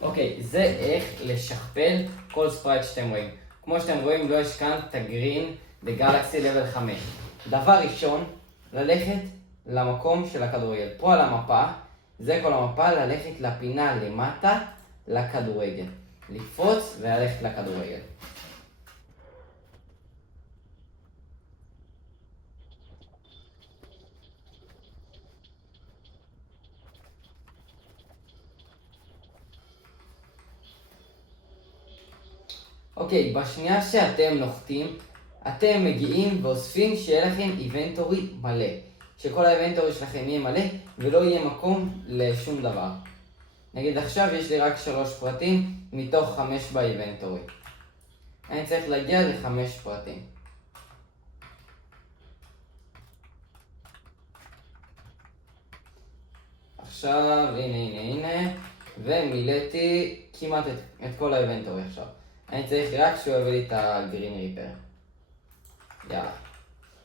אוקיי, זה איך לשכפל כל ספרייט שאתם רואים. כמו שאתם רואים, יש כאן את הגרין בגלקסי לבל 5. דבר ראשון, ללכת למקום של הכדורגל. פה על המפה, זה כל המפה, ללכת לפינה למטה לכדורגל. לקפוץ וללכת לכדורגל. אוקיי, בשנייה שאתם נוחתים, אתם מגיעים ואוספים שיהיה לכם איבנטורי מלא. שכל האיבנטורי שלכם יהיה מלא ולא יהיה מקום לשום דבר. נגיד עכשיו יש לי רק 3 פרטים מתוך 5 באיבנטורי. אני צריך להגיע ל5 פרטים. עכשיו, הנה, ומילאתי כמעט את כל האיבנטורי עכשיו. אני צריך רק שהוא יביא לי את הגרין ריפר. יאללה.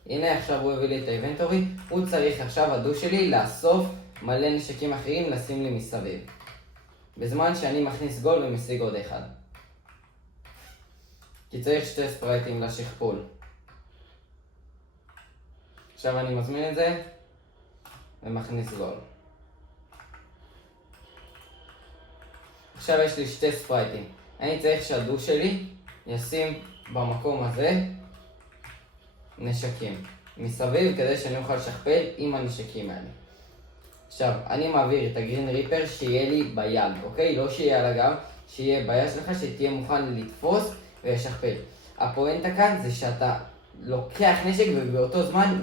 הנה עכשיו הוא הביא לי את האיבנטורי. הוא צריך עכשיו, הדו שלי, לאסוף מלא נשקים אחרים, לשים לי מסביב. בזמן שאני מכניס גול ומשיג עוד אחד. כי צריך 2 ספרייטים לשכפול. עכשיו אני מזמין את זה ומכניס גול. עכשיו יש לי 2 ספרייטים. אני צריך שהדו שלי ישים במקום הזה נשקים מסביב כדי שאני אוכל לשכפל עם הנשקים האלה. עכשיו, אני מעביר את הגרין ריפר שיהיה לי ביד, אוקיי? לא שיהיה על הגב, שיהיה ביד שלך, שתהיה מוכן לתפוס ולשכפל. הפואנטה כאן זה שאתה לוקח נשק ובאותו זמן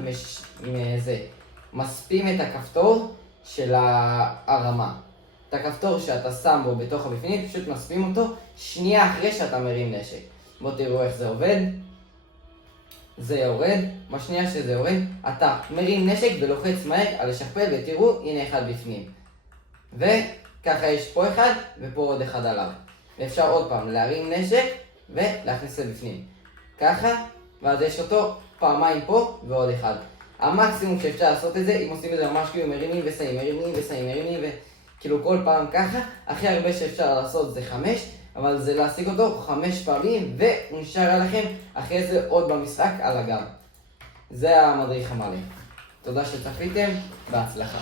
מספים את הכפתור של הרמה. את הכפתור שאתה שם בו בתוך הבפנים, פשוט מספים אותו שנייה אחרי שאתה מרים נשק. בואו תראו איך זה עובד. זה יורד, בשנייה שזה יורד, אתה מרים נשק ולוחץ מהר על לשכפל ותראו, הנה אחד בפנים. וככה יש פה אחד ופה עוד אחד עליו. ואפשר עוד פעם להרים נשק ולהכניס לבפנים. ככה, ואז יש אותו פעמיים פה ועוד אחד. המקסימום שאפשר לעשות את זה, אם עושים את זה ממש כאילו מרימים וסיים, וכאילו כל פעם ככה, הכי הרבה שאפשר לעשות זה 5, אבל זה להשיג אותו 5 פעמים, והוא נשאר עליכם אחרי זה עוד במשחק על הגב. זה המדריך המלא. תודה שצפיתם, בהצלחה.